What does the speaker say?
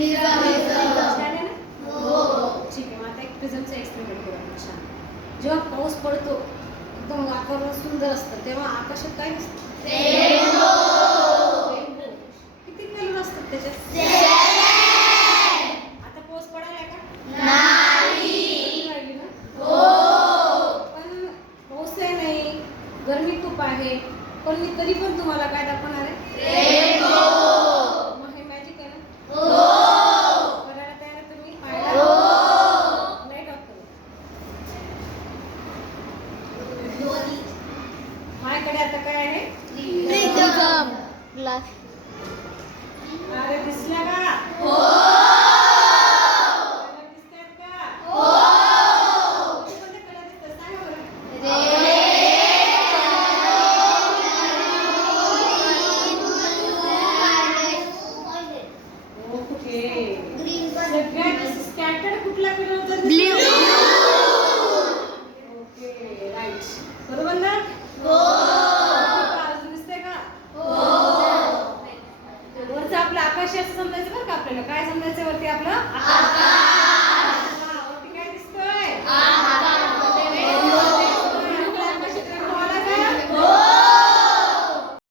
छान आहे ना? ठीक आहे, मग आता एक प्रिझमचा एक्सपेरिमेंट करू आपण. छान. जेव्हा पाऊस पडतो एकदम वातावरण सुंदर असतं तेव्हा आकाशात काय दिसतं? रेनबो. किती कलर असतात त्याच्यात? आता पाऊस पडायला का? नाही ना? पण पाऊस आहे नाही, गरमी खूप आहे, पण मी तरी पण तुम्हाला काय दाखवणार आहे? मग हे मॅजिक आहे ना? करायला तयार आहे तुम्ही? लाईट ऑफ करू. माझ्याकडे आता काय आहे? अरे दिसला का? कलर दिसतायत का? कोणते कलर दिसतात सांगा बरं. ओके. सगळ्यात स्कॅटर्ड कुठला कलर होता? Okay, right. बरोबर ना? अजून दिसतंय का? वरचं आपलं आकाश असं समजायचं बरं का आपल्याला. काय समजायचं वरती आपलं? आकाश.